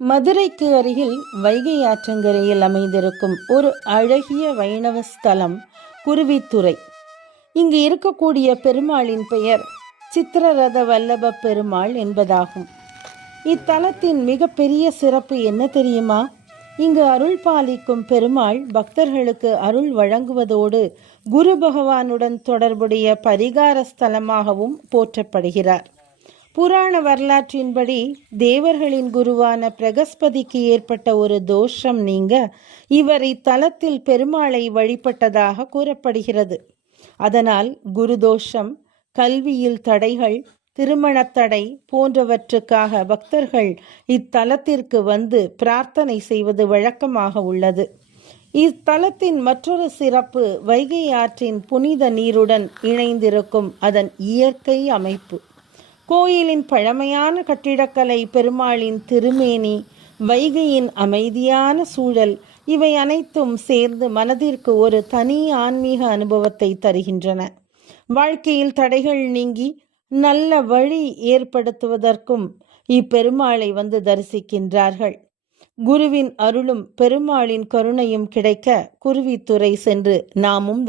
மதுரைக்கு அருகில் வைகை ஆற்றங்கரையில் அமைந்திருக்கும் ஒரு அழகிய வைணவ ஸ்தலம் குருவித்துறை. இங்கு இருக்கக்கூடிய பெருமாளின் பெயர் சித்திரரத வல்லப பெருமாள் என்பதாகும். இத்தலத்தின் மிகப்பெரிய சிறப்பு என்ன தெரியுமா? இங்கு அருள் பாலிக்கும் பெருமாள் பக்தர்களுக்கு அருள் வழங்குவதோடு குரு பகவானுடன் தொடர்புடைய பரிகார ஸ்தலமாகவும் போற்றப்படுகிறார். புராண வரலாற்றின்படி தேவர்களின் குருவான பிரகஸ்பதிக்கு ஏற்பட்ட ஒரு தோஷம் நீங்க இவர் இத்தலத்தில் பெருமாளை வழிபட்டதாக கூறப்படுகிறது. அதனால் குரு தோஷம், கல்வியில் தடைகள், திருமணத் தடை போன்றவற்றுக்காக பக்தர்கள் இத்தலத்திற்கு வந்து பிரார்த்தனை செய்வது வழக்கமாக உள்ளது. இத்தலத்தின் மற்றொரு சிறப்பு வைகை ஆற்றின் புனித நீருடன் இணைந்திருக்கும் அதன் இயற்கை அமைப்பு. கோயிலின் பழமையான கட்டிடக்கலை, பெருமாளின் திருமேனி, வைகையின் அமைதியான சூழல் இவை அனைத்தும் சேர்ந்து மனதிற்கு ஒரு தனி ஆன்மீக அனுபவத்தை தருகின்றன. வாழ்க்கையில் தடைகள் நீங்கி நல்ல வழி ஏற்படுத்துவதற்கும் இப்பெருமாளை வந்து தரிசிக்கின்றார்கள். குருவின் அருளும் பெருமாளின் கருணையும் கிடைக்க குருவித்துறை சென்று நாமும்